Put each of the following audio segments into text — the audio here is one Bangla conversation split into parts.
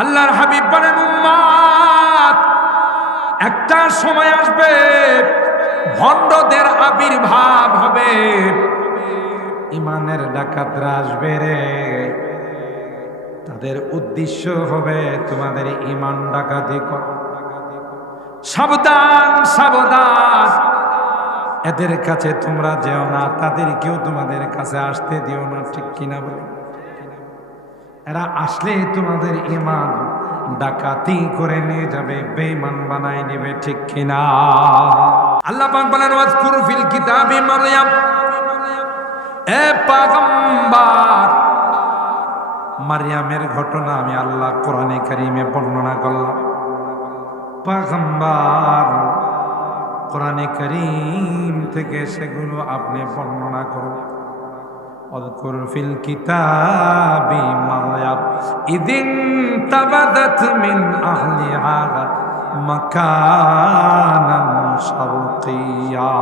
আল্লাহর হাবিব বলেন, উম্মত, একটা সময় আসবে ভণ্ডদের আবির্ভাব হবে, ইমানের ডাকাতরা আসবে রে। তাদের উদ্দেশ্য হবে তোমাদের ইমান ডাকাতি করা। সাবধান সাবধান, এদের কাছে তোমরা যেও না, তাদেরকেও তোমাদের কাছে আসতে দিও না। ঠিক কিনা বলে? এরা আসলে তোমাদের ইমান ডাকাতি করে নিয়ে যাবে, বেঈমান বানায় নেবে। ঠিক কিনা? আল্লাহ পাক বলেন, ওয়াজকুর ফিল কিতাবি মারইয়াম, এ পয়গম্বর, মারইয়ামের ঘটনা আমি আল্লাহ কোরআনে কারীমে বর্ণনা করলাম। পয়গম্বর কোরআনে কারীম থেকে সেগুলো আপনি বর্ণনা করুন। ওয়াজকুর ফিল কিতাবি মারইয়াম ইদিন তাবাদাত মিন আহলিহা মাকানান শারকিয়া।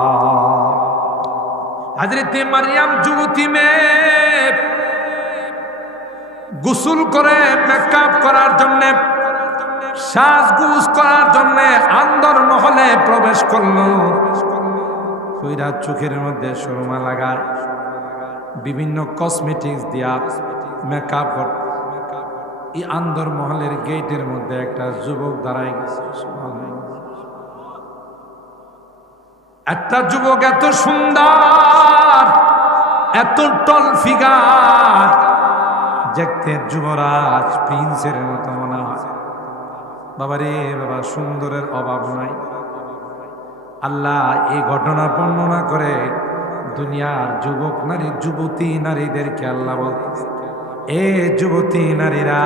হযরত মারইয়াম যুবতী মেয়ে গোসল করে মেকআপ করার জন্য, সাজগুজ করার জন্য আন্দর মহলে প্রবেশ করলো। কইরা চোখের মধ্যে সুরমা লাগায়, বিভিন্ন কসমেটিক্স দিয়া মেকআপ। এই আন্দর মহলের গেটের মধ্যে একটা যুবক দাঁড়ায় গেছে। একটা যুবক এত সুন্দর, এত টল ফিগার, দেখতে যুবরাজ প্রিন্সের মতো মনে হয়। বাবারে বাবা, সুন্দরের অভাব নাই। আল্লাহ এই ঘটনা বর্ণনা করে দুনিয়ার যুবক নারী, যুবতী নারীদেরকে আল্লাহ বলতেছে, এ যুবতী নারীরা,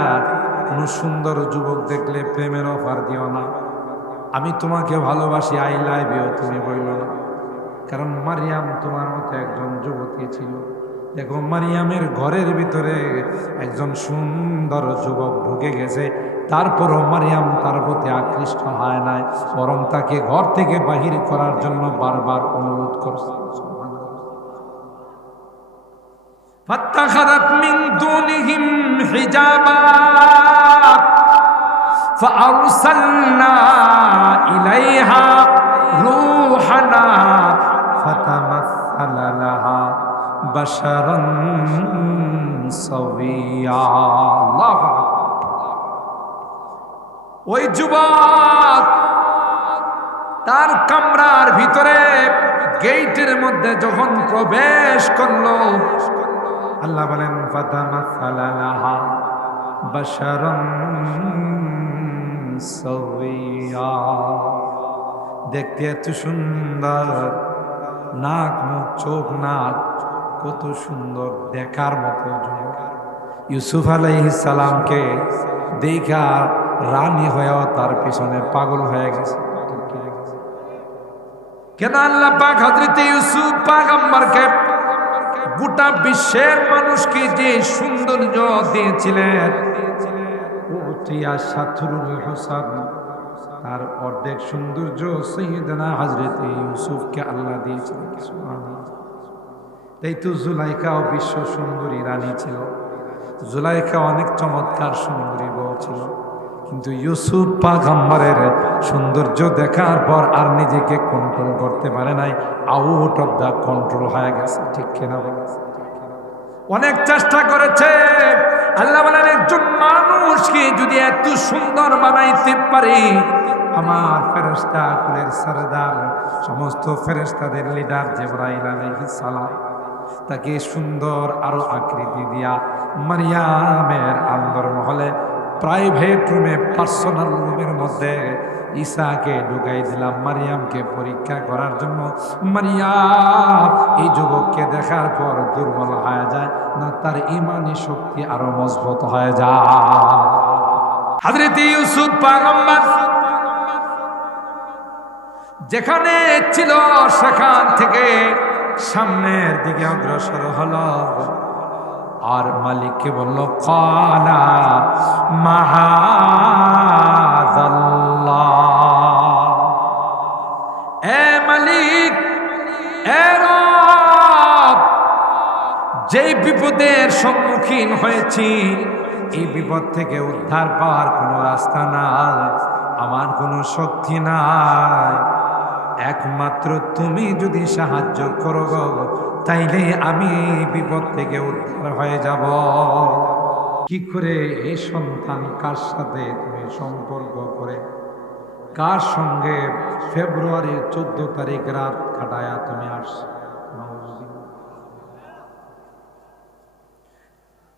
কোন সুন্দর যুবক দেখলে প্রেমের অফার দিও না। আমি তোমাকে ভালোবাসি, আই লাভ ইউ, তুমি বইল না। কারণ মারিয়াম তোমার মতো একজন যুবতী ছিল। দেখো, মারিয়ামের ঘরের ভিতরে একজন সুন্দর যুবক ঢুকে গেছে, তারপরও মারিয়াম তার প্রতি আকৃষ্ট হয় নাই, বরং তাকে ঘর থেকে বাহির করার জন্য বারবার অনুরোধ করছে। ফাত্তাখাযাত মিন দুনিহিম হিজাবা ফাআরসালনা ইলাইহা রূহানা ফাতামাসসালা লাহা বাশারান সাওয়িয়া। আল্লাহু আকবার। ওই যুবক তার কামরার ভিতরে গেটের মধ্যে যখন প্রবেশ করলো, আল্লাহ বলেন, ফাতামাসসালা লাহা বাশারান সাওয়িয়া। দেখতে এত সুন্দর, নাক মুখ চোখ নাক কত সুন্দর, দেখার মতো যুবক। ইউসুফ আলাইহিস সালামকে দেখা রানী হয়েও তার পিছনে পাগল হয়ে গেছে। কেন আল্লাহ পাক হযরত ইউসুফ পয়গম্বরকে গোটা বিশ্বের মানুষকে যে সৌন্দর্য দিয়েছিলেন, ওটিয়া সাথুরুল হোসেন, তার অর্ধেক সৌন্দর্য সাইয়েদনা হযরত ইউসুফকে আল্লাহ দিয়েছিলেন। সুবহানাল্লাহ। তাই তো জুলাইখাও বিশ্ব সুন্দরী রানী ছিল। জুলাইখা অনেক চমৎকার সুন্দরী বউ ছিল, কিন্তু ইউসুফ পয়গম্বরের সৌন্দর্য দেখার পর আর নিজেকে কন্ট্রোল করতে পারে নাই, আউট অফ দা কন্ট্রোল হয়ে গেছে। ঠিক কিনা বলে? অনেক চেষ্টা করেছে। আল্লাহ বলেন, একজন মানুষকে যদি এত সুন্দর বানাইতে পারি, আমার ফেরেশতা কুলের সরদার, সমস্ত ফেরেশতাদের লিডার জিবরাইল আলাইহিস সালাম, তাকে সুন্দর আরো আকৃতি দিয়া মারিয়ামের আন্দর মহলে প্রাইভেট রুমে, পার্সোনাল রুমের মধ্যে ঈসাকে ঢুকাই দিলাম মারিয়ামকে পরীক্ষা করার জন্য। মারিয়াম এই যুবককে দেখার পর দুর্বল হয়ে যায় না, তার ইমানি শক্তি আরো মজবুত হয়ে যায়। হযরত ইউসুফ পয়গম্বর যেখানে ছিল সেখান থেকে সামনের দিকে অগ্রসর হলো, আর মালিককে বলল, ক্বালা মাহাযাল্লাহ, এ মালিক, এ রব, যেই বিপদের সম্মুখীন হয়েছি এই বিপদ থেকে উদ্ধার পাওয়ার কোনো রাস্তা নাই, আমার কোনো শক্তি নাই, একমাত্র তুমি যদি সাহায্য করো তাইলে আমি বিপদ থেকে উদ্ধার হয়ে যাব। কি করে এই সন্তান কার সাথে তুমি সম্পর্ক করে কার সঙ্গে ফেব্রুয়ারির 14 তারিখ রাত কাটায়া তুমি আসছো?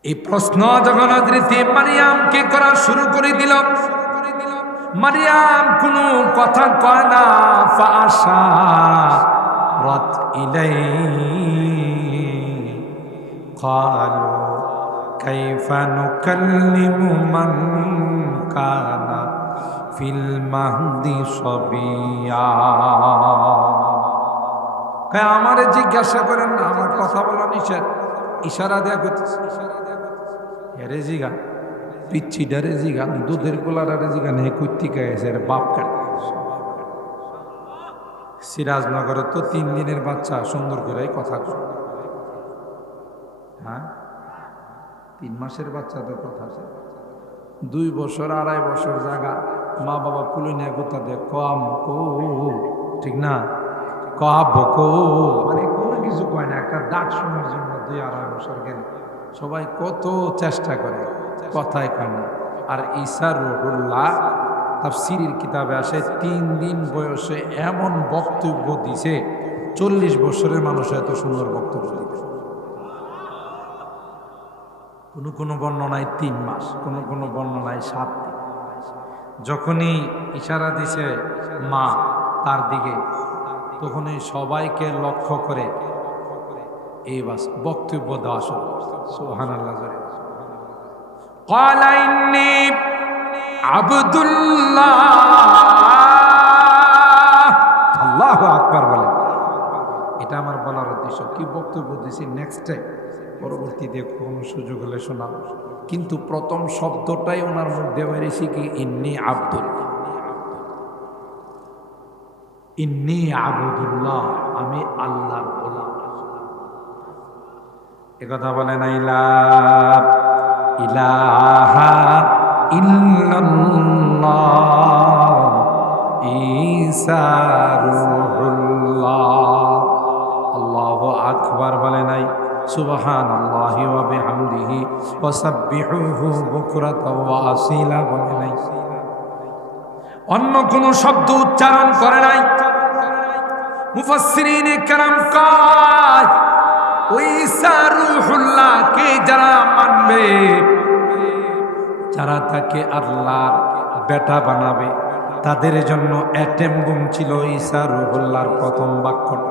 এই প্রশ্ন যখন হযরত মারিয়ামকে করা শুরু করে দিল, মারিয়াম কোনো কথা কয় না। ফাআশারাত ইলাইহি ক্বালু কাইফা নুকাল্লিমু মান কানা ফিল মাহদি সাবিয়া। আমারে জিজ্ঞাসা করেন না, আমার কথা বলা নিষেধ, ইশারা দেয়া করতেছে। হেরে জিগা পিচ্ছিটারে জিগা দুধের গোলারে জিগা নে কুত্তিকা এসে বাপ কাটে। সিরাজনগরে তো 3 দিনের বাচ্চা সুন্দর করে কথা কয়। হ্যাঁ, 3 মাসের বাচ্চা তো কথা, 2 বছর 2.5 বছর জায়গা মা বাবা কুলে নিয়ে কোথা দিয়ে কম কো, ঠিক না, কব কো, মানে কোনো কিছু কয় না। একটা ডাক শোনার জন্য 2-2.5 বছর গেলে সবাই কত চেষ্টা করে, কথাই কয় না। আর ঈসা রুহুল্লাহ তাফসীরের কিতাবে আসে 3 দিন বয়সে এমন বক্তব্য দিছে 40 বছরের মানুষ এত সুন্দর বক্তব্য দিবে। কোনো বর্ণনায় 3 মাস, কোনো বর্ণনায় 7 দিন। যখনই ইশারা দিছে মা তার দিকে, তখনই সবাইকে লক্ষ্য করে এই বাস বক্তব্য দেওয়া শুরু। সুবহানাল্লাহ। ক্বালা ইন্নী আবদুল্লাহ, আল্লাহু আকবার বলে। এটা আমার বলার উদ্দেশ্য। কি বক্তব্য দিছি নেক্সটে পরবর্তীতে কোনো সুযোগ হলে শোনাবো, কিন্তু প্রথম শব্দটাই ওনার মধ্যে বেরিয়েছে কি ইন্নী আব্দুল্লাহ, ইন্নী আবদুল্লাহ, আমি আল্লাহর গোলাম। একথা বলে না ইলাহা ইল্লাল্লাহ ঈসা রূহুল্লাহ। আল্লাহু আকবার বলে নাই সুবহানাল্লাহি ওয়া বিহামদিহি ওয়া সাব্বিহুহু বুকরাতাও ওয়া আসীলা বলে নাই, অন্য কোন শব্দ উচ্চারণ করে নাই। মুফাসসিরিনে কেরাম কয় ওই ঈসা রূহুল্লাহকে যারা মানবে, যারা তাকে আল্লাহর বেটা বানাবে, তাদের জন্য অ্যাটেম বুম ছিল ঈসা রূহুল্লাহর প্রথম বাক্যটা।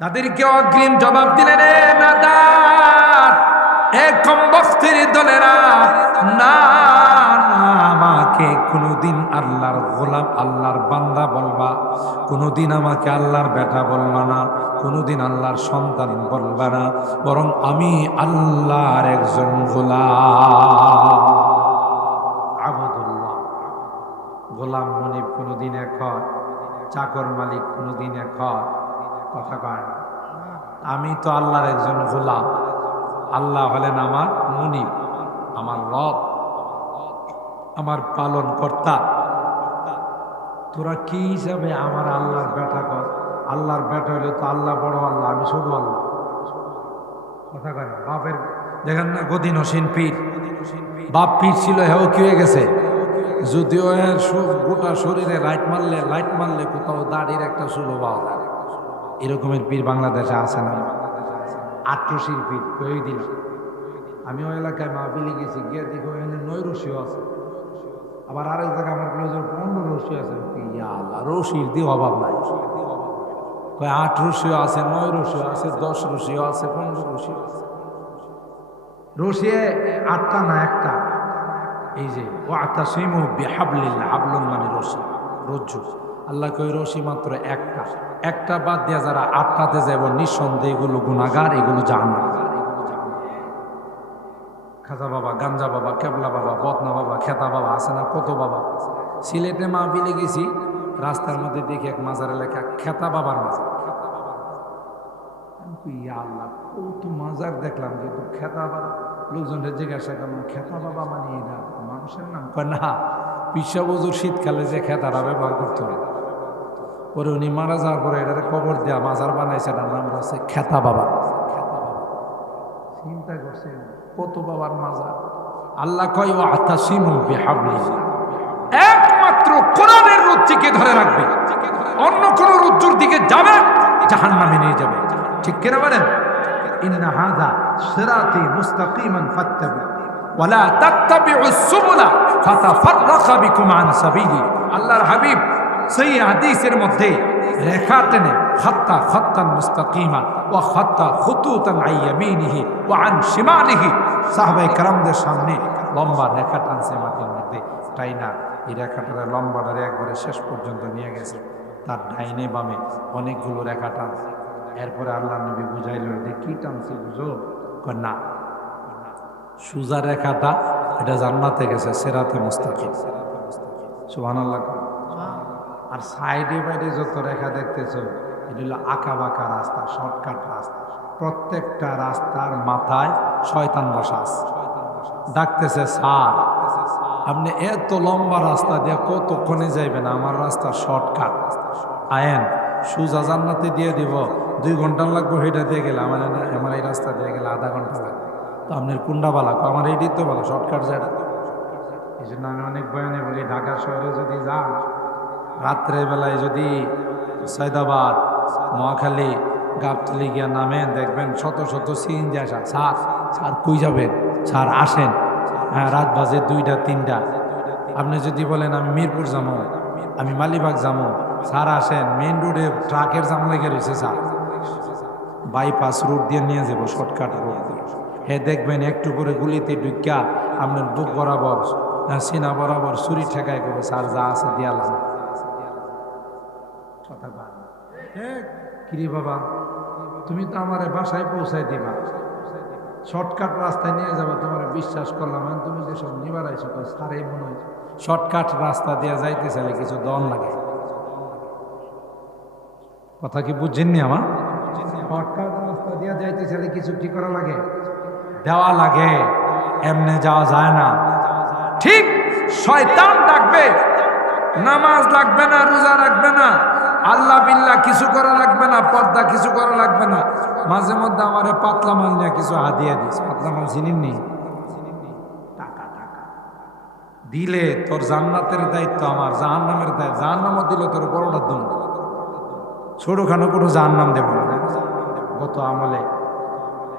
তাদেরকে অগ্রিম জবাব দিলেন, রে নাদার, এ কমবখতের দলেরা, না আমাকে কোনোদিন আল্লাহর গোলাম, আল্লাহর বান্দা বলবা, কোনোদিন আমাকে আল্লাহর বেটা বলবা না, কোনোদিন আল্লাহর সন্তান বলবা না, বরং আমি আল্লাহর একজন গোলাম। আবদুল্লাহ, গোলাম মনিব কোনোদিন এক হয়, চাকর মালিক কোনোদিন এক হয়, কথা কয় না। আমি তো আল্লাহর একজন গোলাম, আল্লাহ হলেন আমার মনিব, আমার রব, আমার পালন কর্তা। তোরা কি হিসাবে আমার আল্লাহর বেটা কর? আল্লাহর বেটা হলে তো আল্লাহ বড় আল্লাহ, আমি ছোট আল্লাহ, কথা কয় না। বাপের দেখেন না গদি নসীন পীর, বাপ পীর ছিল, হেও কি হয়ে গেছে, যদিও এর গোটা শরীরে লাইট মারলে কোথাও দাড়ির একটা চুলো পাওয়া যায়। এরকমের পীর বাংলাদেশে আছে না? আট্রসির পীর কই দিল। আমি ওই এলাকায় মাহফিলে গেছি, গিয়ে দেখো এখানে 9 রশিও আছে, আবার আরেক জায়গায় আমার প্রয়োজন 15 রশি আছে। আল্লাহ, রশির দিয়ে অভাব নাই। 8 রশিও আছে, 9 রশিও আছে, 10 রশিও আছে, 15 রশিও আছে। রশি 8টা না, একটা। এই যে ওয়াতাসিমু বিহাবলিল্লাহ, হাবলুন মানে রশি, রজ্জু। আল্লাহ কই রশি মাত্র একটা বাদ দিয়া যারা 8টাতে যাব, নিঃসন্দেহে এগুলো গুনাহগার, এগুলো জাহান্নাম। খাজা বাবা, গাঞ্জা বাবা, কেবলা বাবা, বদনা বাবা, খেতা বাবা আছে না, কত বাবা। সিলেটে মাহফিলে গেছি, রাস্তার মধ্যে দেখি এক মাজারে লেখা খেতা বাবার মাজার। আল্লাহ, কত মাজার দেখলাম, কিন্তু খেতা বাবা লোকজনের জিজ্ঞাসা করলাম খেতা বাবা মানে এরা মানুষের নাম? কয় না, বিশ্ব হুজুর শীতকালে যে খেতারা ব্যবহার করতো, পরে উনি মারা যাওয়ার পরে এটারে কবর দেওয়া মাজার বানাইছে, এটার নাম হচ্ছে খেতা বাবা। চিন্তা করছেন কত বাবার মাজার। আল্লাহ কয় ওয়াতাসিমু বিহাবলিল্লাহ, একমাত্র কোরআনের রজ্জুকে ধরে রাখবে, অন্য কোন রজ্জুর দিকে যাবে জাহান্নামে নিয়ে যাবে। ঠিক কিনা বলেন? ইন্না হাযা সিরাতি মুস্তাকিমান ফাত্তাবি ওয়ালা তাত্তাবিউস সুবুলা ফাতাফাররাকা বিকুম আন সাবিলি। আল্লাহর হাবিব সেই হাদিসের মধ্যে রেখা টেনে খাত্তা খাত্তান মুস্তাকিমা ওয়া খাত্তা খুতুতান আন ইয়ামিনিহি ওয়া আন শিমালিহি, সাহাবায়ে কেরামদের সামনে লম্বা রেখা টানছে মাটির মধ্যে, তাই না এই রেখাটারে লম্বাটারে একবারে শেষ পর্যন্ত নিয়ে গেছে, তার ডাইনে বামে অনেকগুলো রেখা টানছে। এরপরে আল্লাহ নবী বুঝাইল যে কি টানছে বুঝো? না, সুজা রেখাটা এটা জান্নাতে গেছে, সিরাতে মুস্তাকিম। সুবহানাল্লাহ। আর সাইডে বাইডে যত রেখা দেখতেছো এটা হলো আঁকা বাঁকা রাস্তা, শর্টকাট রাস্তা। প্রত্যেকটা রাস্তার মাথায় শয়তান বসা আছে, ডাকতেছে স্যার আপনি এত লম্বা রাস্তা দিয়ে কতক্ষণে যাইবেন, আমার রাস্তা শর্টকাট, আয়েন সুজা জান্নাতে দিয়ে দিব, 2 ঘন্টা লাগবে সেটা দিয়ে গেলে, আমার এই রাস্তা দিয়ে গেলে আধা ঘন্টা লাগবে। তো আপনার কুন্ডা বালা, আমার এই দিতে বলো শর্টকাট যেটা। এই জন্য আমি অনেক বয়ানে বলি ঢাকা শহরে যদি যান, রাত্রে বেলায় যদি সৈয়দাবাদ, মহাখালী, গাবতলী গিয়া নামেন, দেখবেন শত শত সিএনজি আসা। স্যার স্যার কই যাবেন? স্যার আসেন, হ্যাঁ রাত বাজে 2টা 3টা। আপনি যদি বলেন আমি মিরপুর যাবো, আমি মালিবাগ যাবো, স্যার আসেন, মেইন রোডে ট্রাকের জাম লেগে রয়েছে, স্যার বাইপাস রুট দিয়ে নিয়ে যাবো, শর্টকাট রুট দিয়ে। হ্যাঁ দেখবেন একটু করে গুলিতে ঢুকিয়া আপনার বুক বরাবর, সিনা বরাবর ছুরি ঠেকায় করবে, স্যার যা আছে দিয়ালাম। কথা বল, কিরে বাবা তুমি তো আমার বাসায় পৌঁছাই দিবা, শর্টকাট রাস্তায় নিয়ে যাবো, তোমার বিশ্বাস করলাম, তুমি যে সব নিবার আইছো, স্যার এই মনে হয় শর্টকাট রাস্তা দিয়ে যাইতে চাইলে কিছু দন লাগে। কথা কি বুঝছেননি আমার? শর্টকাট রাস্তা দিয়ে যাইতে চাইলে কিছু কি করা লাগে? দেওয়া লাগে, এমনি যাওয়া যায় না। ঠিক শয়তান ডাকবে, নামাজ লাগবে না, রোজা রাখবে না, আল্লাহ বিল্লাহ কিছু করা লাগবে না, পর্দা কিছু করা লাগবে না। মাঝে মধ্যে আমারে পাতলা মাল নিয়ে কিছু হাদিয়া দিস, পাতলা মাল চিনিনি? টাকা টাকা দিলে তোর জান্নাতের দায়িত্ব আমার, জাহান্নামের দায়িত্ব। জাহান্নামও দিলে তোর বড়টা দম, ছোটখানো কোনো জাহান্নাম দেব না। গত আমলে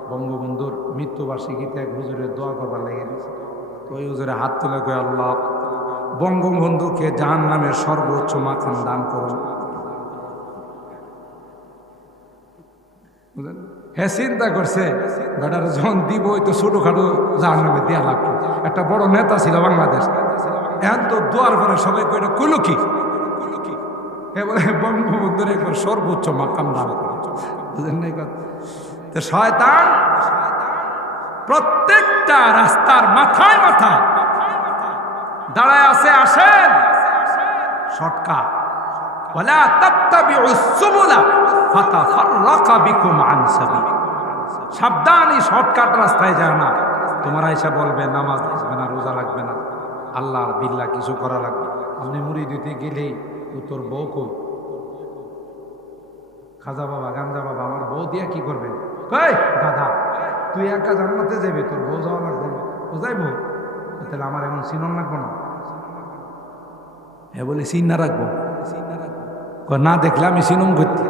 বঙ্গবন্ধুর মৃত্যুবার্ষিকীতে এক হুজুরের দোয়া করবার লেগে দিয়েছে। ওই হুজুরে হাত তুলে কয়ে আল্লাহ বঙ্গবন্ধুকে জাহান্নামের সর্বোচ্চ মাকাম দান করুন। হ্যাঁ চিন্তা করছে বেটার যখন দিব ওই তো ছোটখাটো জাহান্নামে দেয়া লাগবে। একটা বড় নেতা ছিল বাংলাদেশ, এখন তো দোয়ার পরে সবাই কইটা কইল কি বলে বঙ্গবন্ধুর একবার সর্বোচ্চ মাকাম দান করুন। বুঝলেন না? তো শয়তান প্রত্যেকটা রাস্তার মাথায় মাথায় দাঁড়ায় আছে, আসেন শর্টকাট, ওয়ালা তাত্তাবিউস সুবুলা ফাতাফাররাকা বিকুম আন সাবিলি। সাবধান, এই শর্টকাট রাস্তায় যায় না। তোমরা এসে বলবে নামাজ লাগবে না, রোজা লাগবে না, আল্লাহ বিল্লাহ কিছু করা লাগবে। আপনি মুড়ি দিতে গেলেই ও তোর বউ কই, খাজা বাবা গাঞ্জা বাবা আমার বউ দিয়া কি করবে? কই গাধা, তুই একা জান্নাতে যাবি, তোর বউ যাওয়া লাগবে না। ও যাইব, তাহলে আমার এখন সিনন লাগবো না? হ্যাঁ বলে সিন না রাখবো, না দেখলে আমি সিনম করতে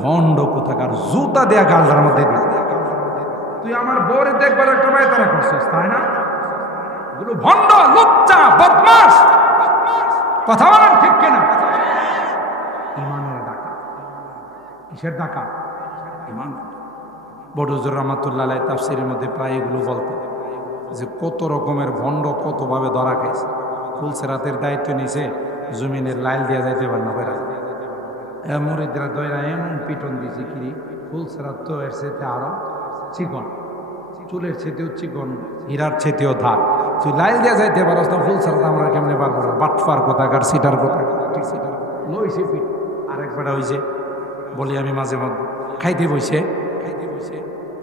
ভণ্ড কোথাকার, জুতা দেয়া গালটার মধ্যে দিই। তুই আমার বউরে দেখবার একটা মায় তারা করছিস, তাই না? এগুলো ভণ্ড, লুচ্চা, বদমাস। কথা বলেন ঠিক কিনা? ইমানের ডাকা। কিসের ডাকা? ইমান। বড় হুজুর রাহমাতুল্লাহ আলাইহি তাফসীরের মধ্যে প্রায় এগুলো বলতেন যে কত রকমের ভণ্ড কতভাবে ধরা খাইছে। ফুলসেরাতের দায়িত্ব নিছে, জমিনের লাইল দিয়া যাইতে পারে না, বেড়া মুরিদরা দয়রা এমন পিটন দিছে কিরি, ফুলসেরাত তো এর চেতে আরো চিকন, চুলের চেতেও চিকন, হীরার চেতেও ধার। তুই লাইল দিয়া যাইতে পারস না, ফুলসেরাত আমরা কেমনে পারবো না? বাটফার কোথাকার, সিটার কোথাকার, ঠিক সিটার লইছে পিট। আরেক বেড়া হইছে বলি আমি মাঝে মধ্যে খাইতে বইছে,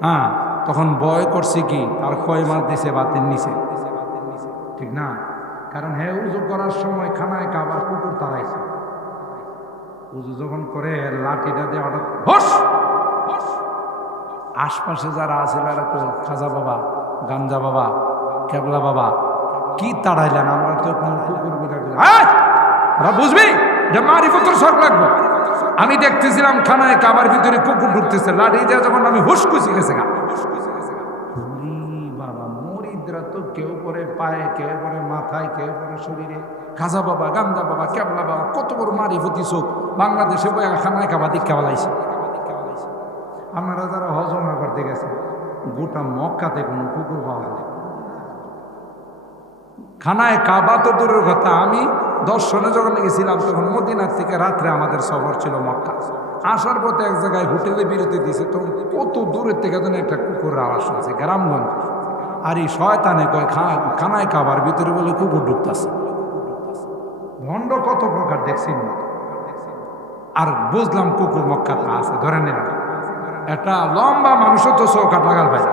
হ্যাঁ তখন ভয় করছে কি আর কয় মাস দিছে বাতের নিচে, ঠিক না? কারণ হে উজু করার সময় খানায় কাবার কুকুর তাড়াইছে। উজু যখন করে লাঠিটা দিয়ে হঠাৎ হোস, আশপাশে যারা আছে তারা খাজা বাবা, গাঞ্জা বাবা, কেবলা বাবা, কি তাড়াইলেন? আমরা তো কুকুর বিড়াল বুঝবি যে মারিফতের শখ লাগবে। আমি দেখতেছিলাম খানায় কাবার ভিতরে কুকুর ঢুকতেছে, লাঠি দিয়ে যখন আমি হুস খুশি গেছে গা। বাবা মরিদরা তো কেউ পরে পায়ে, কেউ পরে মাথায়, কেউ পরে শরীরে। খাজা বাবা, গান্দা বাবা, কেবলা বাবা, কত বড় মারিফতি চোখ বাংলাদেশে বই খানায় কাবা দীক্ষা বালাইছে। আপনারা যারা হজ ওমরা করতে গেছেন, গোটা মক্কাতে কোনো কুকুর পাওয়া যায়? খানায় কাবা তো দূরের কথা, আমি দর্শনে যখন গেছিলাম তখন মদিনার থেকে রাত্রে আমাদের সফর ছিল মক্কা। আসার পথে এক জায়গায় হোটেলে বিরতি দিয়েছে, তখন কত দূরের থেকে যেন একটা কুকুরের আওয়াজ শুনছে, গ্রামগঞ্জ। আর এই শয়তানে কয় খানায় কাবার ভিতরে বলে কুকুর ঢুকতেছে। ভণ্ড কত প্রকার দেখছি না। আর বুঝলাম কুকুর মক্কাতে আছে, ধরে নিলাম একটা লম্বা মানুষও তো চৌকাট লাগাল ভাই,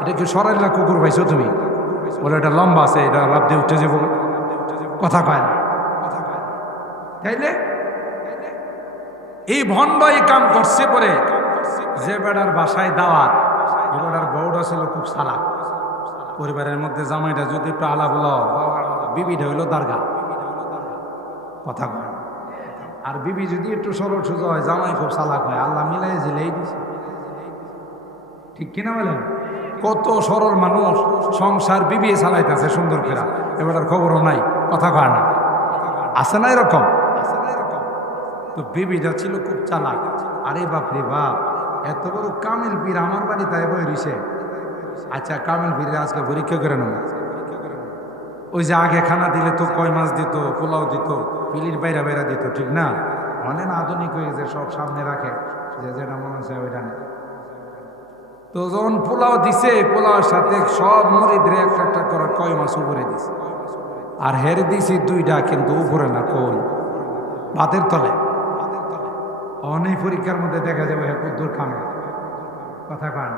এটা কি সরাইলা কুকুর পাইছো তুমি? বলে এটা লম্বা আছে, এটা লাভ দিয়ে উঠে যাবো, কথা কয় না। তাইলে এই ভণ্ড এই কাম করছে পরে যে বেড়ার বাসায় দাওয়াত, এ বেড়ার বউটা ছিল খুব সালাক। পরিবারের মধ্যে জামাইটা যদি একটু আলা বলো, বিবিটা হইলো দারগা, কথা কয় না। আর বিবি যদি একটু সরল সোজা হয়, জামাই খুব সালাক হয়, আল্লাহ মিলাই জিলেই দিছে, ঠিক কিনা বলেন? কত সরল মানুষ সংসার বিবি চালাইতেছে সুন্দর করে, এবার খবরও নাই, কথা কয় না, আছে না এরকম? তো বিবিটা ছিল খুব চালাক। আরে বাপ রে বাপ, এত বড় কামিল পীর আমার বাড়ি তাই বই রইছে। আচ্ছা কামিল পীরের আজকে পরীক্ষা করে নেব। ওই যে আগে খানা দিলে তো কয় মাছ দিত, পোলাও দিত, পিলির বাইরা বাইরা দিত, ঠিক না? অনেক আধুনিক হয়ে যে সব সামনে রাখে, যে যেটা মনে হচ্ছে ওইটা নেই। তো যখন পোলাও দিছে, পোলাওর সাথে সব মরিদরে একটা একটা করে কয় মাছ উপরে দিছে। আর হের দিছি দুইটা, কিন্তু উপরে না, কই ভাতের তলে। অনেক পরীক্ষার মধ্যে দেখা যাবে হে কুদ্দুর খামে, কথা কান।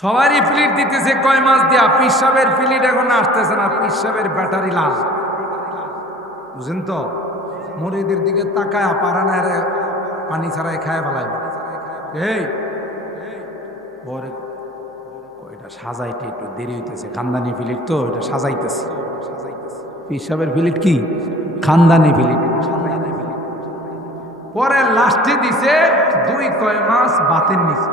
সবারই প্লেট দিতেছে কয় মাছ দিয়া, পিসাবের প্লেট এখন আসতেছে না, পিসাবের ব্যাটারি লাল, বুঝেন তো? মরিদের দিকে তাকায় পারা না, পানি ছাড়াই খায় ফেলাইবে। এই পরে এটা সাজাইতে একটু দেরি হইতেছে, খানদানি প্লেট তো, এটা সাজাইতেছে। পিসাবের প্লেট কি খানদানি প্লেট, পরে লাস্টে দিছে দুই কয় মাছ বাতের নিচে।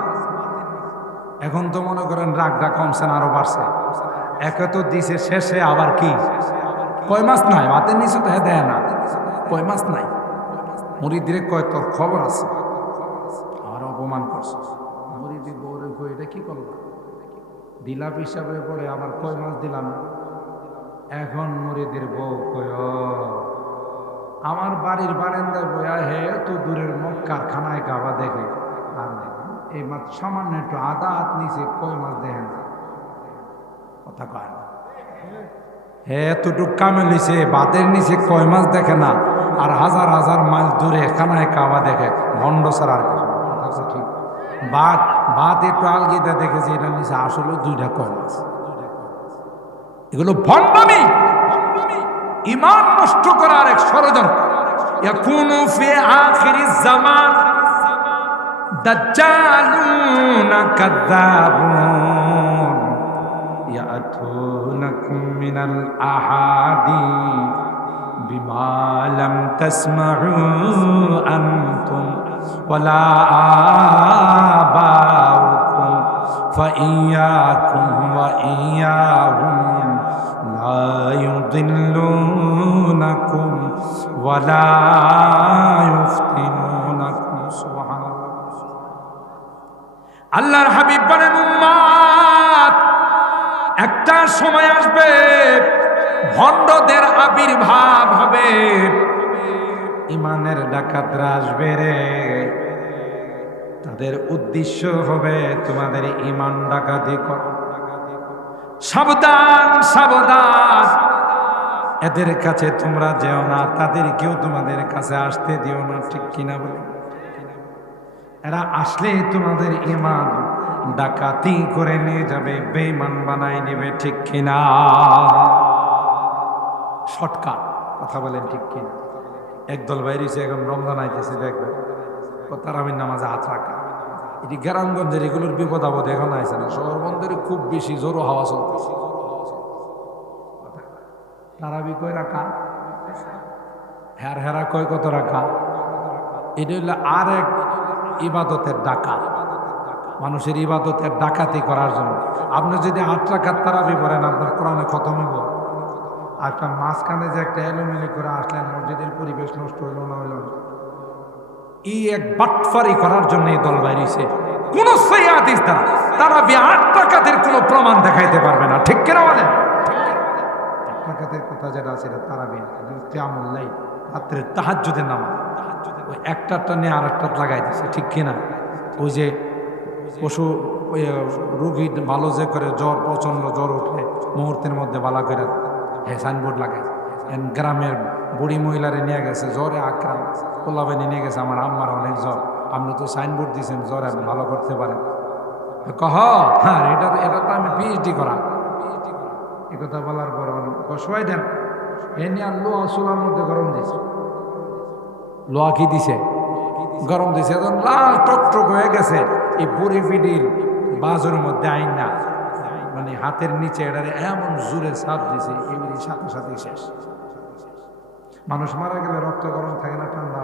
এখন তো মনে করেন রাগটা কমছে না, আরো বাড়ছে। একে তো দিছে শেষে আবার কি কয় মাছ নাই বাতের নিচে, তো হ্যাঁ দেয় না, কয় মাছ নাই। মুরিদিরে কয় তোর খবর আছে, আর অপমান করছে। মুরিদি বউরে কই এটা কি করলো, দিলাপ হিসাবে পরে আবার কয় মাছ দিলাম। এখন মুরিদির বউ কয় আমার বাড়ির বারান্দায় বয়া হে তো দূরের মক্কার খানায় কাবা দেখে, আর এই মাছ সামান্য একটু আদা হাত নিচে কই মাছ দেখেন, কথা কয় না। হে এতটুক কামে লিছে, বাতের নিচে কয় মাছ দেখে না, আর হাজার হাজার মাইল দূরে খানায় কাবা দেখে, ভণ্ড ছাড়া আর কিছু। কথা ঠিক, বাত একটু আলগিতে দেখেছে, এটার নিচে আসলে দুইটা কয় মাছ। এগুলো ভণ্ডামি, ইমান নষ্ট করার এক ষড়যন্ত্র। ইয়াকুনু ফি আখিরিজ জামান দাজ্জালুন কাযাবুন ইয়াতুনাকুম মিনাল আহাদি বিমা লাম তাসমাউ আনতুম ওয়ালা আবাউকুম ফাইয়াকুম ওয়া ইয়াহুম লা ইউদিল্লুনাকুম ওয়ালা ইফতিনুনাকুম। সুবহানাল্লাহ। আল্লাহর হাবিব বলেন উম্মত, একটা সময় আসবে ভণ্ডদের আবির্ভাব হবে, ইমানের ডাকাতরা আসবে রে। তাদের উদ্দেশ্য হবে তোমাদের ইমান ডাকাতি করা। সাবধান সাবধান, এদের কাছে তোমরা যেও না, তাদেরকেও তোমাদের কাছে আসতে দিও না, ঠিক কিনা বলে? এরা আসলে তোমাদের ঈমান ডাকাতি করে নিয়ে যাবে, বেঈমান বানায় নেবে, ঠিক কিনা? শর্টকাট কথা বলেন, ঠিক কিনা? একদল বাইরে এখন রমজান আইতেছে, দেখবেন তারাবির নামাজে হাত রাখা। এটি গ্রামগঞ্জের এগুলোর বিপদ আপদ এখন আইসে না, শহর বন্দরে খুব বেশি জোরো হাওয়া চলতেছে। তারাবি কয় রাখা, হেরা কয় কত রাখা। এটা হইল আর এক ইবাদতের ডাকা, মানুষের ইবাদতের ডাকাতি করার জন্য। আপনি যদি 8 রাকাত তারাবি পড়েন, আপনার কোরআনে খতম হইব। আপনার মাঝখানে যে একটা এলোমেলি করে আসলেন, মসজিদের পরিবেশ নষ্ট হইল না হইল, এই এক বাটফারি করার জন্য এই দল বাইরেছে। কোন সহিহ হাদিস দ্বারা তারাবি 8 রাকাতের কোনো প্রমাণ দেখাইতে পারবে না, ঠিক কিনা বলেন? 8 রাকাতের কথা যেটা আছে এটা তারাবি, কিয়ামুল লাইল, রাত্রে তাহাজ্জুদের নামাজ। ওই একটা নিয়ে আর একটা লাগাই দিছে, ঠিক কিনা? ওই যে পশু রোগী ভালো যে করে, জ্বর প্রচন্ড জ্বর উঠলে মুহূর্তের মধ্যে বালা করে সাইনবোর্ড লাগাই। গ্রামের বুড়ি মহিলারে নিয়ে গেছে জ্বরে আক্রান্ত, পোলাবেনে নিয়ে গেছে, আমার আম্মার অনেক জ্বর, আপনি তো সাইনবোর্ড দিয়েছেন জ্বর আপনি ভালো করতে পারেন। হ্যাঁ, এটা তো আমি পিএইচডি করা। এ কথা বলার পর শোয়াই দেন, এ নিয়ে আর লোহা চুলার মধ্যে গরম দিয়েছে। লোহা কি দিছে? গরম দিছে, এখন লাল টকটক হয়ে গেছে। এই বুড়ি ফিডির বাজের মধ্যে আইন না, মানে হাতের নিচে এটারে এমন জোরে চাপ দিছে, এমনি সাথে সাথে শেষ। মানুষ মারা গেলে রক্ত গরম থাকে না, ঠান্ডা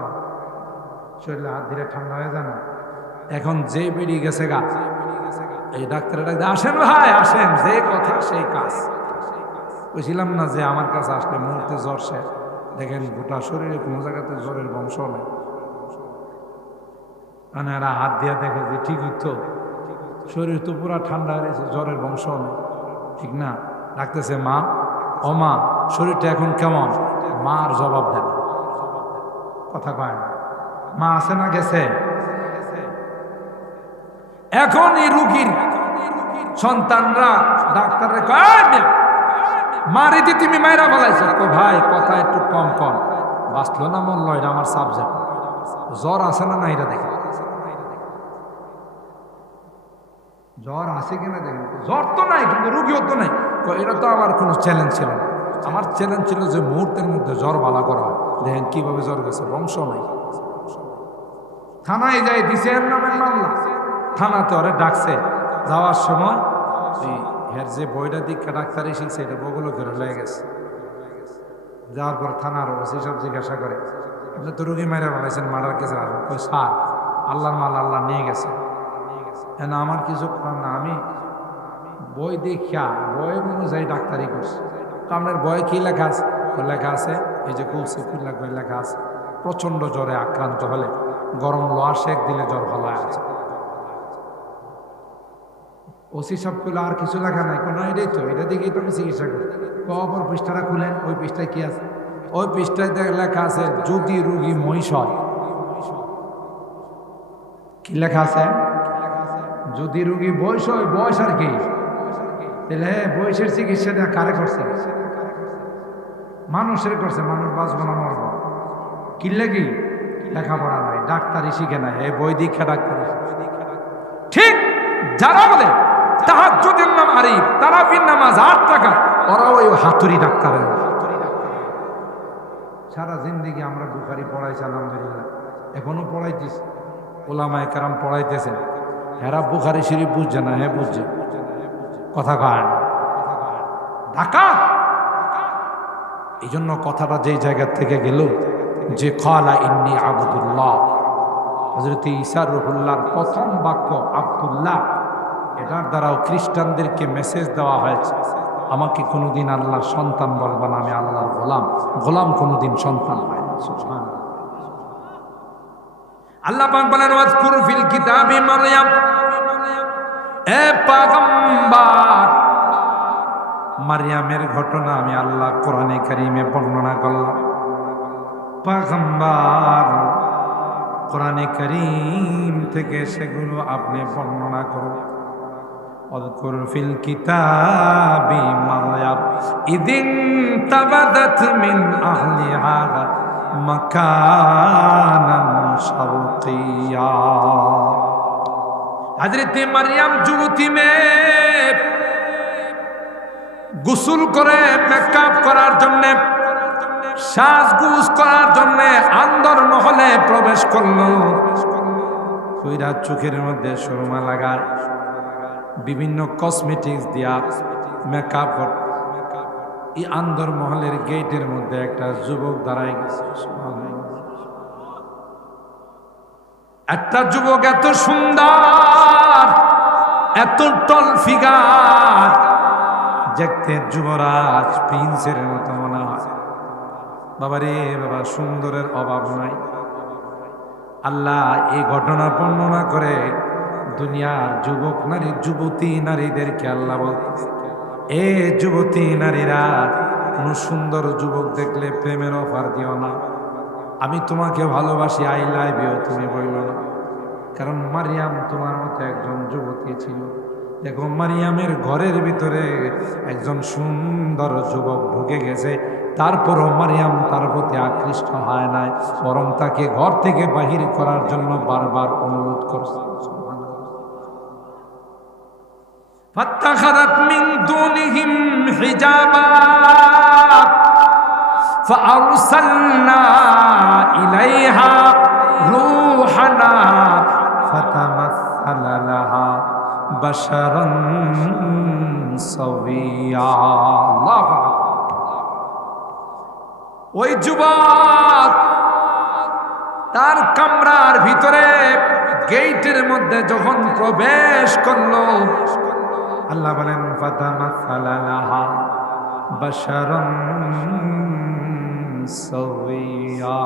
শরীরে হাত দিলে ঠান্ডা হয়ে যায় না। এখন যে বেরিয়ে গেছে গা, এই ডাক্তারের ডাক্তার, আসেন ভাই আসেন, যে কথা সেই কাজ। বুঝছিলাম না যে আমার কাছে আসলে মুহূর্তে জ্বর শেষ। দেখেন গোটা শরীরে কোনো জায়গাতে জ্বরের বংশ নেই। মানে এরা হাত দিয়া দেখে যে ঠিক হইতো, শরীর তো পুরা ঠান্ডা হয়ে গেছে, জ্বরের বংশ নেই, ঠিক না? ডাকতেছে মা, ও মা, শরীরটা এখন কেমন? মা আর জবাব দেন, কথা কয় না। মা আছে না গেছে? এখন এই রুগীর সন্তানরা ডাক্তারের কয়, মা রীতি তুমি মায়েরা বলাইছো। ভাই কথা একটু কম কম, বাঁচলো না মরলো এটা আমার সাবজেক্ট। জ্বর আছে না না এটা দেখেন, জ্বর আছে কিনা দেখেন। জ্বর তো নাই কিন্তু রুগীও তো নাই। এটা তো আমার কোনো চ্যালেঞ্জ ছিল না, আমার চ্যালেঞ্জ ছিল যে মুহূর্তের মধ্যে জ্বর ভালো করা হয়। দেখেন কিভাবে জ্বর গেছে, বংশ নাই। থানায় যাই দিছে এর নামের মামলা, থানাতে ওরে ডাকছে। যাওয়ার সময় এর যে বইটা দীক্ষা ডাক্তার এসেছে এটা বগল করে লয়ে গেছে। যাওয়ার পর থানার ওসি সব জিজ্ঞাসা করে, আপনি তো রুগী মাইরা বলাইছেন, মার্ডার কেসে আসবেন? কই স্যার, আল্লাহর মাল আল্লাহ নিয়ে গেছে, না আমার কিছু করার না, আমি বই দেখিয়া বই অনুযায়ী ডাক্তারি করছি। তো আপনার বই কি লেখা আছে? লেখা আছে এই যে কুলসি খুল্লা বই লেখা আছে, প্রচন্ড জ্বরে আক্রান্ত হলে গরম লোহা শেক দিলে জ্বর ভালো আছে। ওসি সব খুলে আর কিছু লেখা নাই, কোনো এটাই তো, এটা দেখেই তো আমি চিকিৎসা করি। অপর পৃষ্ঠাটা খুলেন, ওই পৃষ্ঠায় কি আছে? ওই পৃষ্ঠায় লেখা আছে যদি রুগী মহিষ হয়। কি লেখা আছে? যদি রুগী বয়স হয়, বয়স আর কি, তাহলে বয়সের চিকিৎসাটা কারে করছে? মানুষের করছে। মানুষ বাঁচবো না মরবো, কিনলে কি লেখাপড়া নাই, ডাক্তারি শিখে নাই, এই বই দীক্ষা ডাক্তারি। ঠিক যারা বলে তাহাজ্জুদের নাম আরিফ, তারাবির নামাজ 8 টাকা, ওরা ওই হাতুড়ি ডাক্তারের। সারা জিন্দিগি আমরা বুখারি পড়াইছি, আলহামদুলিল্লাহ, এখনো পড়াইতেছি, ওলামায়ে কেরাম পড়াইতেছেন। এরা বুখারি শরীফ বুঝছে না, হ্যাঁ বুঝছে, কথা কয় না, ডাকাত। এই জন্য কথাটা যেই জায়গা থেকে গেল যে ক্বালা ইন্নী আবদুল্লাহ, হযরত ঈসা রূহুল্লাহর প্রথম বাক্য আব্দুল্লাহ, এটার দ্বারাও খ্রিস্টানদেরকে মেসেজ দেওয়া হয়েছে, আমাকে কোনোদিন আল্লাহর সন্তান বলবা না, আমি আল্লাহর গোলাম। গোলাম কোনোদিন সন্তান হয় না। সুবহানাল্লাহ। আল্লাহ পাক বলেন ওয়াজকুর ফিল কিতাবি মারইয়াম, এ পয়গম্বর, মারইয়ামের ঘটনা আমি আল্লাহ কোরআনে কারীমে বর্ণনা করলাম। পয়গম্বর কোরআনে কারীম থেকে সেগুলো আপনি বর্ণনা করুন। ওয়াজকুর ফিল কিতাবি মারইয়াম ইদিন তাবাদাত মিন আহলিহা মাকানান শারকিয়া। হযরত মারইয়াম যুবতী মেয়ে গোসল করে মেকআপ করার জন্য, সাজগুজ করার জন্য আন্দর মহলে প্রবেশ করলো। কইরা চোখের মধ্যে সুরমা লাগায়, বিভিন্ন কসমেটিক্স দিয়া মেকআপ। এই আন্দর মহলের গেটের মধ্যে একটা যুবক দাঁড়ায় গেছে। একটা যুবক এত সুন্দর, এত টল ফিগার, দেখতে যুবরাজ প্রিন্সের মতো মনে হয়। বাবারে বাবা, সুন্দরের অভাব নাই। আল্লাহ এই ঘটনা বর্ণনা করে দুনিয়ার যুবক নারী, যুবতী নারীদেরকে আল্লাহ বলতেছে, এ যুবতী নারীরা, কোন সুন্দর যুবক দেখলে প্রেমের অফার দিও না। আমি তোমাকে ভালোবাসি, আই লাভ ইউ, তুমি বললো না। কারণ মারিয়াম তোমার মতো একজন যুবতী ছিল। দেখো মারিয়ামের ঘরের ভিতরে একজন সুন্দর যুবক ঢুকে গেছে, তারপরও মারিয়াম তার প্রতি আকৃষ্ট হয় নাই, বরং তাকে ঘর থেকে বাহির করার জন্য বারবার অনুরোধ করছে। فاتخذت من دونهم حجابا فأرسلنا إليها روحنا فتمثل لها بشرا سويا। الله ওই যুবক তার কামরার ভিতরে গেটের মধ্যে যখন প্রবেশ করলো, আল্লাহ বলেন ফাতামাসালা লাহা বাশারান সাওয়িয়া।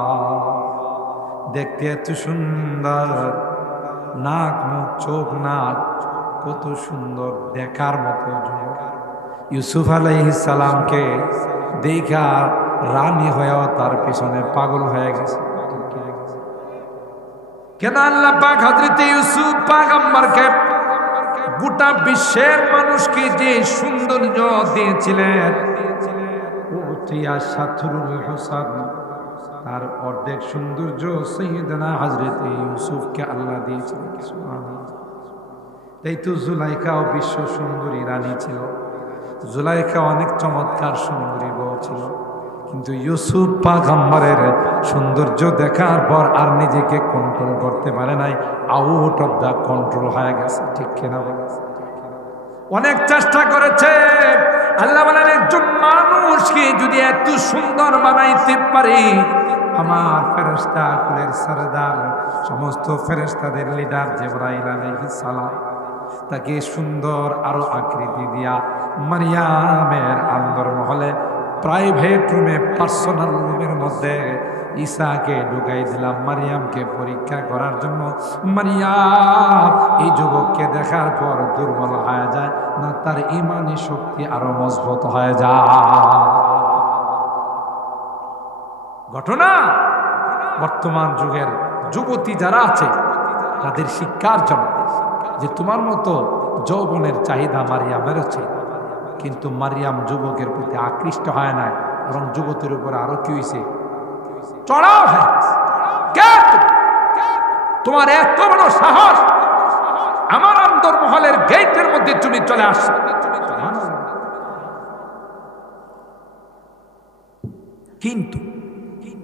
দেখতে এত সুন্দর, নাক মুখ চোখ নাক কত সুন্দর, দেখার মতো যুবক। ইউসুফ আলাইহিস সালামকে দেখা রানী হয়েও তার পিছনে পাগল হয়ে গেছে। কেন আল্লাহ পাক হযরত ইউসুফ পয়গম্বরকে গোটা বিশ্বের মানুষকে যে সৌন্দর্য দিয়েছিলেন, তার অর্ধেক সৌন্দর্য সাইয়েদনা হযরত ইউসুফকে আল্লাহ দিয়েছিলেন। তাই তো জুলাইখাও বিশ্ব সুন্দরী রানী ছিল। জুলাইখা অনেক চমৎকার সুন্দরী বউ ছিল, কিন্তু ইউসুফ পয়গম্বরের সৌন্দর্য দেখার পর আর নিজেকে কন্ট্রোল করতে পারে নাই, আউট অফ দা কন্ট্রোল হয়ে গেছে। ঠিক কিনা বলে? অনেক চেষ্টা করেছে। আল্লাহ বলেন, একজন মানুষকে যদি এত সুন্দর বানাইতে পারি, আমার ফেরেশতা কুলের সরদার, সমস্ত ফেরেশতাদের লিডার জিবরাইল আলাইহিস সালাম, তাকে সুন্দর আরো আকৃতি দিয়া মারিয়ামের আন্দর মহলে প্রাইভেট রুমে, পার্সোনাল রুমের মধ্যে ঈসাকে ঢুকাই দিলাম মারিয়ামকে পরীক্ষা করার জন্য। মারিয়াম এই যুবককে দেখার পর দুর্বল হয়ে যায় না, তার ইমানি শক্তি আরো মজবুত হয়ে যায়। ঘটনা বর্তমান যুগের যুবতী যারা আছে তাদের শিক্ষার জন্য, যে তোমার মতো যৌবনের চাহিদা মারিয়ামের আছে, কিন্তু মারিয়াম যুবকের প্রতি আকৃষ্ট হয় না, বরং যুবতীর উপর আরো কি হয়েছে, চড়াও হয়। তোমার এত বড় সাহস, আমার অন্তর্মহলের গেটের মধ্যে তুমি চলে আসছো। কিন্তু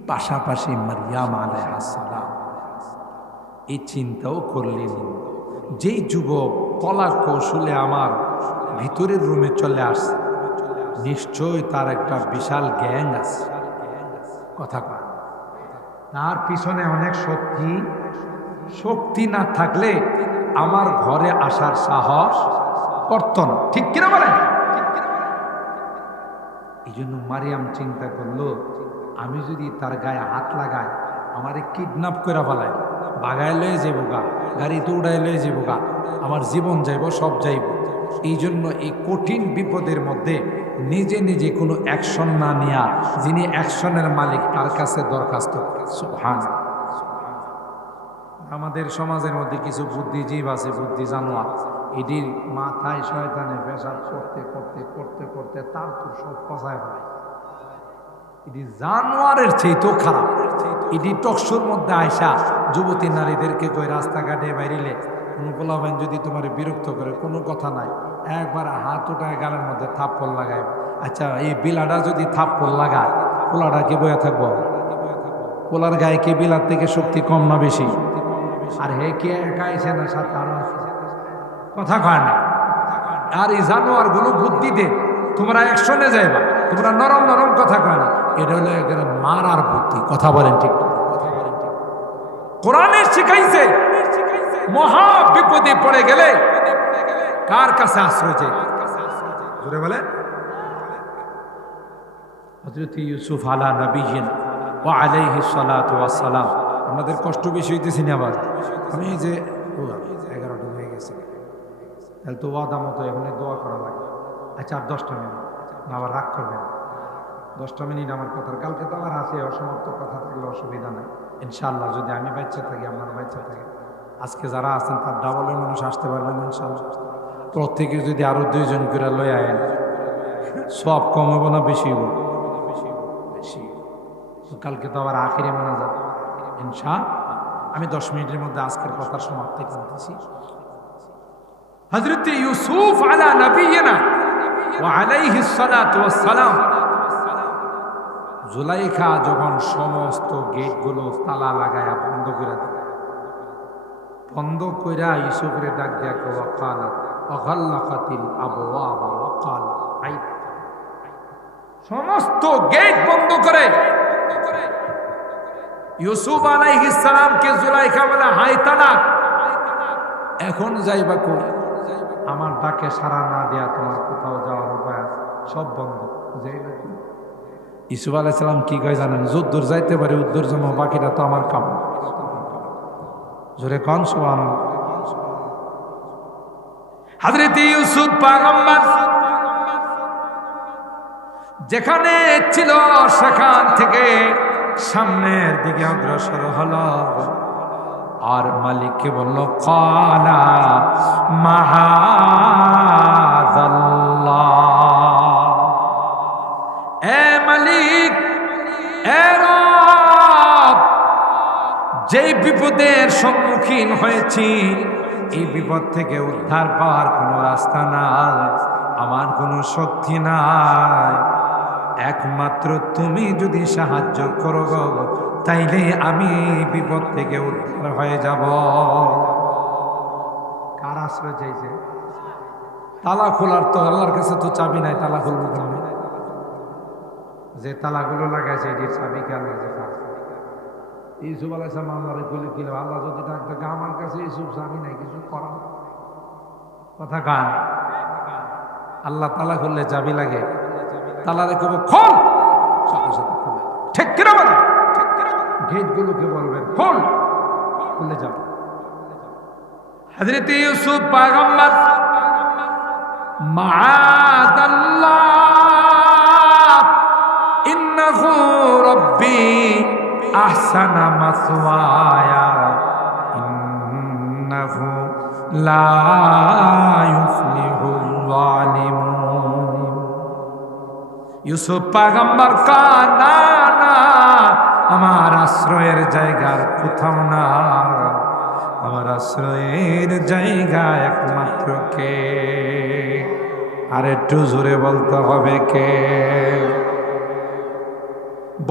পাশাপাশি মারিয়াম আলাইহিস সালাম এই চিন্তাও করলেন, যেই যুবক কলা কৌশলে আমার ভিতরের রুমে চলে আসছে, নিশ্চয় তার একটা বিশাল গ্যাং আছে। কথা কয়, তার পিছনে অনেক শক্তি। শক্তি না থাকলে আমার ঘরে আসার সাহস করত না। ঠিক কিনা বলেন? এই জন্য মারিয়াম চিন্তা করলো, আমি যদি তার গায়ে হাত লাগাই, আমারে কিডন্যাপ করে ফেলায়, বাগায় লয়ে যাবো গা, গাড়িতে উড়াই লয়ে যাবো গা, আমার জীবন যাইব, সব যাইব। এই জন্য এই কঠিন বিপদের মধ্যে নিজে নিজে কোনো অ্যাকশন না নেয়া, যিনি অ্যাকশনের মালিক তার কাছে দরখাস্ত। সুবহানাল্লাহ। আমাদের সমাজের মধ্যে কিছু বুদ্ধিজীব আছে, বুদ্ধি জানোয়ার, এটির মাথায় শয়তানে পেশাব করতে করতে করতে করতে তারপর সব পচায় হয়। এটি জানোয়ারের চেয়েও খারাপ। এটি টকশোর মধ্যে আয়সা যুবতী নারীদেরকে কই রাস্তাঘাটে বাইরিলে কোনো পোলাবাইন যদি তোমার বিরক্ত করে, কোনো কথা নাই, একবার হাত উঠায় গালের মধ্যে থাপ্পড় লাগায়। আচ্ছা, এই বিলাটা যদি থাপ্পড় লাগায়, পোলাটা কি বয়ে থাকবো? পোলার গায়ে কি বিলার থেকে শক্তি কম না বেশি? আর হে কে একা আইছে না সাথে আরো আছে? কথা কয় না। আর এই জানোয়ার গুলো বুদ্ধি দে, তোমরা অ্যাকশনে যাইবা, তোমরা নরম নরম কথা কয় না। এটা হলো একেবারে মারার বুদ্ধি। কথা বলেন ঠিক? কোরআনে শিখাইছে মহা বিপদে পড়ে গেলে কার কাছে আশ্রয় চাই? জোরে বলে। হযরত ইউসুফ আলা নবিয়িন ওয়া আলাইহিস সালাতু ওয়াস সালাম। আমাদের কষ্ট বেশি হইতেছে না আবার? আমি এই যে 11টা হয়ে গেছে, তাহলে তো ওয়াদা মতো এখন দোয়া করা লাগে। আচ্ছা, আর 10টা মিনিট, না আবার রাগ করবেন? 10টা মিনিট আমার কথার, কালকে তো আমার আছে অসমাপ্ত কথা, থাকলে অসুবিধা নাই ইনশাআল্লাহ। যদি আমি বাচ্চা থাকি, আপনার বাচ্চা থাকে, আজকে যারা আছেন তার ডাবলের মানুষ আসতে পারবেন ইনশাআল্লাহ। প্রত্যেকে যদি আরো 2 জন করে লই আয়েন, সব কম হবো না বেশি হবো? বেশি। কালকে তো আবার আখিরে মোনাজাত ইনশাআল্লাহ। আমি 10 মিনিটের মধ্যে আজকের কথার সমাপ্তি করতেছি। হযরত ইউসুফ আলা নবিয়িনা ওয়া আলাইহিস সালাতু ওয়াস সালাম, জুলাইখা যখন সমস্ত গেটগুলো তালা লাগায়া বন্ধ করে দিল, বন্ধ কইরা ইউসুফরে ডাক দিয়া ওয়াকালা ওয়াগাল্লাকাতিল আবওয়াবা ওয়াকালা আই, সমস্ত গেট বন্ধ করে ইউসুফ আলাইহিস সালামকে জুলাইখা বলে, হাই তালাক, এখন যাইবা কই? আমার ডাকে সাড়া না দেয়া তোমার কোথাও যাওয়ার উপায় আছে? সব বন্ধ, যাইবা কই? ইউসুফ আলাইহিস সালাম কি কয় জানেন? যদ্দূর যাইতে পারে উদ্দূর জমা, বাকিটা তো আমার কাম। জোরে কোন সুবহানাল্লাহ। হযরত ইউসুফ পয়গম্বর যেখানে ছিল সেখান থেকে সামনের দিকে অগ্রসর হলো, আর মালিককে বলল, ক্বালা মাহাযাল্লাহ, এ মালিক, এ রব, যেই বিপদের সম্মুখীন হয়েছি, এই বিপদ থেকে উদ্ধার পাওয়ার কোনো রাস্তা নাই, আমার কোনো শক্তি নাই, একমাত্র তুমি যদি সাহায্য করো তাইলে আমি বিপদ থেকে উদ্ধার হয়ে যাব। কার আশ্রয় চাইছে? তালা খোলার তো আল্লাহর কাছে তো চাবি নাই, তালা খুলবো কেমন? যে তালাগুলো লাগাইছে এটির চাবি কে আল্লাহর কাছে আছে? ইউসুফ আলাইহিস সালাম আল্লাহরে কইলে কি আল্লাহ যদি ডাক থাকে, আমার কাছে ইউসুফ চাবি নাই, কিছু করা। কথা গান, আল্লাহ তালা খুললে চাবি লাগে, তালারে কবে খোল, সাথে সাথে খুলে, ঠিক কিনা বলে? গেটগুলোকে বলবেন খোল, খুলে যাবে। হযরত ইউসুফ পয়গম্বর মাআদাল্লাহ ইন্নাহু রাব্বি আহসানা মাসওয়ায়া ইন্নাহু লা ইউফলিহুল যালিমুন। ইউসুফ পয়গম্বর কানা না, আমার আশ্রয়ের জায়গার কোথাও না, আমার আশ্রয়ের জায়গা একমাত্র কে? আর একটু জোরে বলতে হবে কে?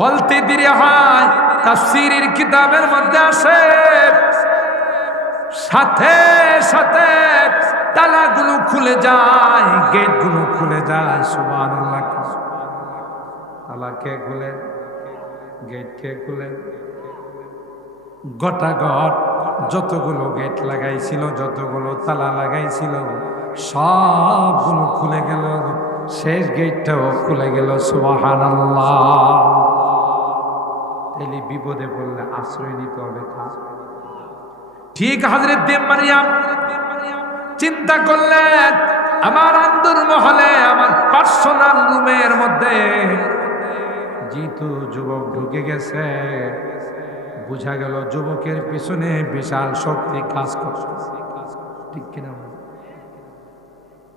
বলতে দেরি হয়, তাফসীরের কিতাবের মধ্যে আসে, সাথে সাথে তালাগুলো খুলে যায়, গেটগুলো খুলে যায়। সুবহানাল্লাহ। তালা কে খুলে? গেট কে খুলে? গটাগট যতগুলো গেট লাগাইছিল, যতগুলো তালা লাগাইছিল, সবগুলো খুলে গেল, শেষ গেটটাও খুলে গেল। সুবহানাল্লাহ। তাইলে বিপদে পড়লে আশ্রয় নিতে হবে কার? ঠিক হযরত মারইয়াম চিন্তা করলেন, আমার আন্দর মহলে, আমার পার্সোনাল রুমের মধ্যে যেহেতু যুবক ঢুকে গেছে, বুঝা গেল যুবকের পিছনে বিশাল শক্তি কাজ করছে, ঠিক কিনা?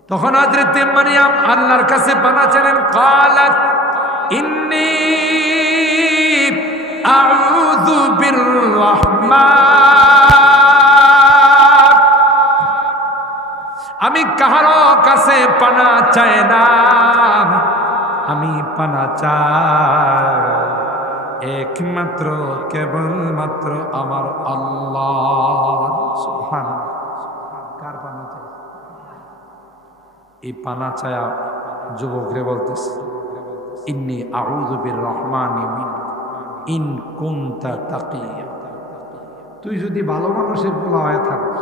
তখন হযরত মারইয়াম আল্লাহর কাছে পানা চাইলেন, ক্বালাত ইন্নী কাহারো কাছে পানা চাই না, আমি পানা চাই একমাত্র কেবলমাত্র আমার আল্লাহ। সুবহানাল্লাহ। কার পানা চাই? এই পানা চায়া যুবকরে বলতেছে, ইন্নী আউযু বির-রহমানি মিনক ইন কুনতা তাকিয়া। তুই যদি ভালো মানুষের পোলা হয়ে থাকিস,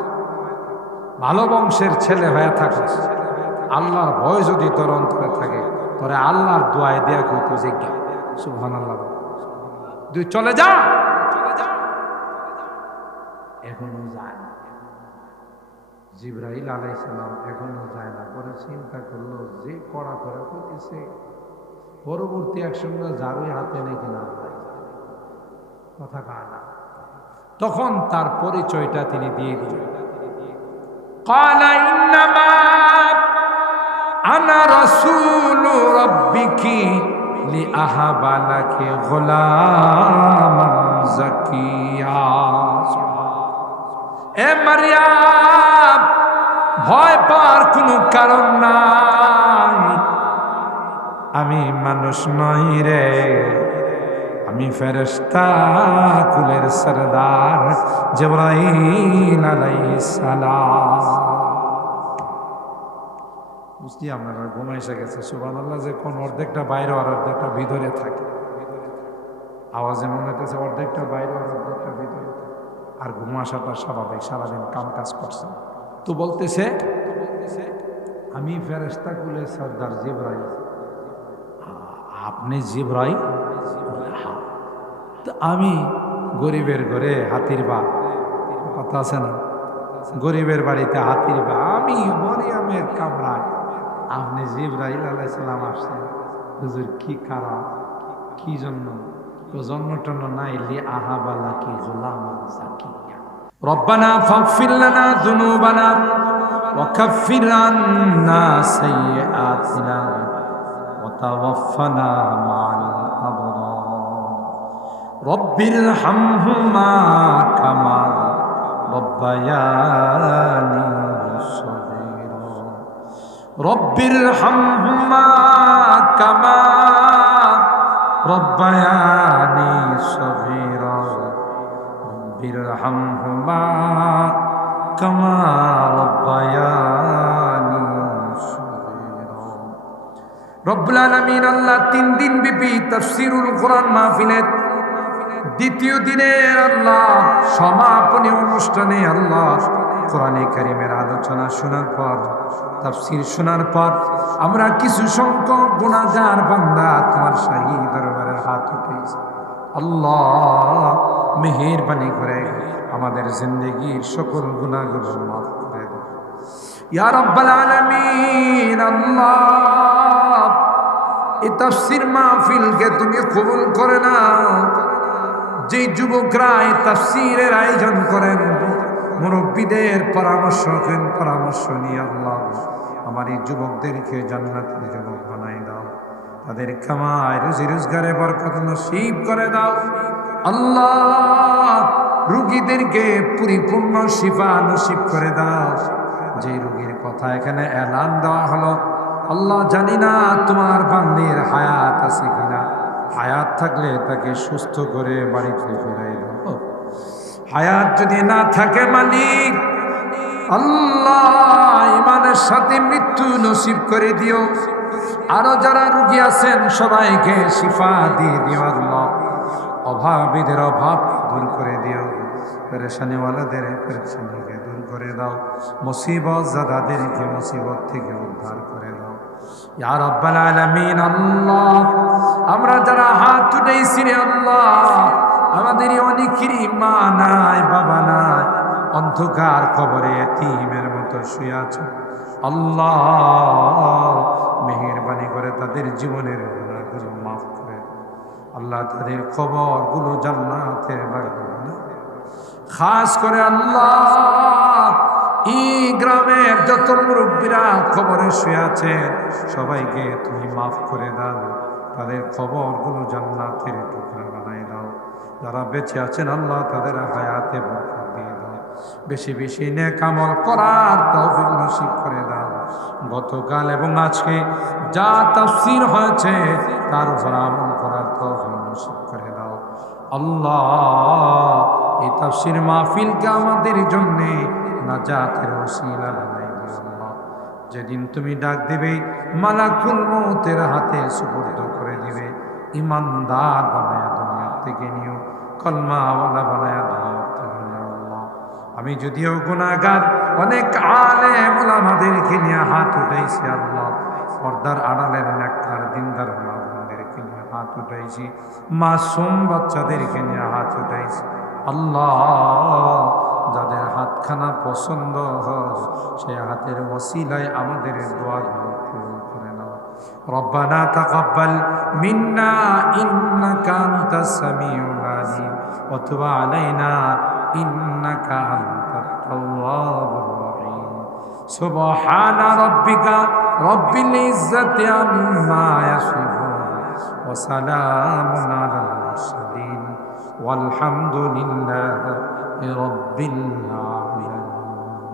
ভালো বংশের ছেলে হয়ে থাকিস, আল্লাহর ভয় যদি তোর অন্তরে থাকে, তোরে আল্লাহর দোয়ায় দেয়া কেউ তুই জিজ্ঞা। সুবহানাল্লাহ। তুই চলে যা, এখনো যায় না। জিবরাইল আলাইহিস সালাম এখনো যায় না। পরে চিন্তা করলো, যে কড়া করে করতেছে, পরবর্তী এক সঙ্গে ঝাড়ুই হাতে নাকি না, কথা কয় না। তখন তার পরিচয়টা তিনি দিয়ে দিলেন। ক্বালা ইন্নামা আনা রাসূলু রাব্বিকি লিআহাবা লাকি গুলামান যাকিয়া। এ মারইয়াম, ভয় পাওয়ার কোনো কারণ নাই, আমি মানুষ নই রে, আমি ফেরেশতা কুলের সরদার জিবরাইল আলাইহিস সালাম। বুঝলি আপনারা ঘুমাই এসে গেছে। সুবহানাল্লাহ। যে কোন অর্ধেকটা বাইরে আর অর্ধেকটা ভিতরে থাকে, আওয়াজে মনে হইতেছে অর্ধেকটা বাইরে আর অর্ধেকটা ভিতরে থাকে। আর ঘুম আসাটা স্বাভাবিক, সারাদিন কাম কাজ করছে। তো বলতেছে, আমি ফেরেশতা কুলের সরদার জিবরাইল। আপনি জিবরাইল? তো আমি গরিবের ঘরে হাতির বা, কথা আছে না, গরিবের বাড়িতে হাতির বা, আমি মরিয়মের কামরায়, আপনি জিবরাইল আলাইহিস সালাম আসছেন। হুজুর কি কারণ, কি জন্য? জন্ম টন্য নাই, লিআহাবা লাকি গুলামান যাকিয়া। রব্বানা ফাগফির লানা যুনুবানা ওয়া কাফির আন্না সাইয়্যাতিনা ওয়া তাওয়াফফানা মা'আল আবরার। রব্বিরহামহুমা কামা রব্বায়ানি সগীরা। রব্বিরহামহুমা কামা রব্বায়ানি সগীরা। রব্বিরহামহুমা কামা রব্বায়ানি সগীরা। রব্বুল আলামিন আল্লাহ 3 দিন ব্যাপী তাফসীরুল কোরআন মাহফিলের দ্বিতীয় দিনের আল্লাহ সমাপনী অনুষ্ঠানে আল্লাহ কোরআনে কারীমের আলোচনা শোনার পর, তাফসীর শোনার পর, আমরা কিছু সংখ্যক গুনাহগার বান্দা তোমার শাহী দরবারে হাত উঠেছি। আল্লাহ মেহেরবানি করে আমাদের জিন্দেগীর সকল গুনাহগুলো মাফ করে দাও ইয়া রাব্বাল আলামিন। আল্লাহ এই তাফসীর মাহফিলকে তুমি কবুল করে নাও। যে যুবকরা এই তাফসীরের আয়োজন করেন, মুরব্বীদের পরামর্শ নিয়ে আল্লাহ আমার এই যুবকদেরকে জান্নাতের যুবক বানাই দাও। তাদের কামাই রুজি রোজগারে বরকত নসিব করে দাও। আল্লাহ রোগীদেরকে পরিপূর্ণ শিফা নসিব করে দাও। যে রোগীর কথা এখানে এলান দেওয়া হলো, আল্লাহ জানি না তোমার বান্দির হায়াত আছে কিনা, হায়াত থাকলে তাকে সুস্থ করে বাড়িতে ফিরাই দাও। হায়াত যদি না থাকে মালিক, আল্লাহ ইমানের সাথে মৃত্যু নসিব করে দিও। আরো যারা রোগী আছেন সবাইকে শিফা দিয়ে দিও আল্লাহ। অভাবীদের অভাব দূর করে দিও, পেরেশানিওয়ালাদের পেরেশানিকে দূর করে দাও, মুসিবত জাদাদেরকে মুসিবত থেকে উদ্ধার করে দাও ইয়া রাব্বাল আলামিন। আল্লাহ আমরা যারা হাত উঠাইছি রে আল্লাহ, আমাদের অনেকেরই মা নাই, বাবা নাই, অন্ধকার কবরে এতিমের মতো শুয়ে আছে। আল্লাহ মেহেরবানি করে তাদের জীবনের গুনাহগুলো মাফ করে আল্লাহ, তাদের কবরগুলো জান্নাতের বাগান। খাস করে আল্লাহ এই গ্রামের যত মুরব্বীরা কবরে শুয়ে আছেন সবাইকে তুমি মাফ করে দাও, তাদের কবরগুলো জান্নাতের টুকরা বানাই দাও। যারা বেঁচে আছেন আল্লাহ তাদের হায়াতে বরকত দিয়ে দাও, বেশি বেশি নেক আমল করার তৌফিক নসিব করে দাও। গতকাল এবং আজকে যা তাফসীর হয়েছে তার উপর আমল করার তৌফিক নসিব করে দাও আল্লাহ। এই তাফসীর মাহফিলকে আমাদের জন্য নাজাতের ওসিলা বানাই দিও আল্লাহ। যেদিন তুমি ডাক দিবে মালাকুল মউতের হাতে সুপুর্দ করে দিবে, ইমানদার বানায়া দুনিয়া থেকে নিও, কলমাওয়ালা বানায়া দুনিয়া থেকে নিও আল্লাহ। আমি যদিও গুনাহগার, অনেক আলেম ওলামাদেরকে নিয়ে হাত উঠাইছি আল্লাহ, পর্দার আড়ালের নেককার দিনদার ওলামাদেরকে নিয়ে হাত উঠাইছি, মাসুম বাচ্চাদেরকে নিয়ে হাত উঠাইছি আল্লাহ। যাদের হাতখানা পছন্দ হয় সেই হাতের ওসিলায় আমাদের দোয়াগুলো কবুল করে নাও। রব্বানা তাকাব্বাল মিন্না ইন্নাকা আনতাস সামিউল আলিম ওয়া তুব আলাইনা ইন্নাকা আনতাত তাওয়াবুর রহিম। সুবহানা রাব্বিকা রব্বিল ইজ্জাতি আম্মা ইয়াসিফুন ওয়া সালামুন আলাল মুরসালিন ওয়ালহামদুলিল্লাহি রব্বিল আলামিন।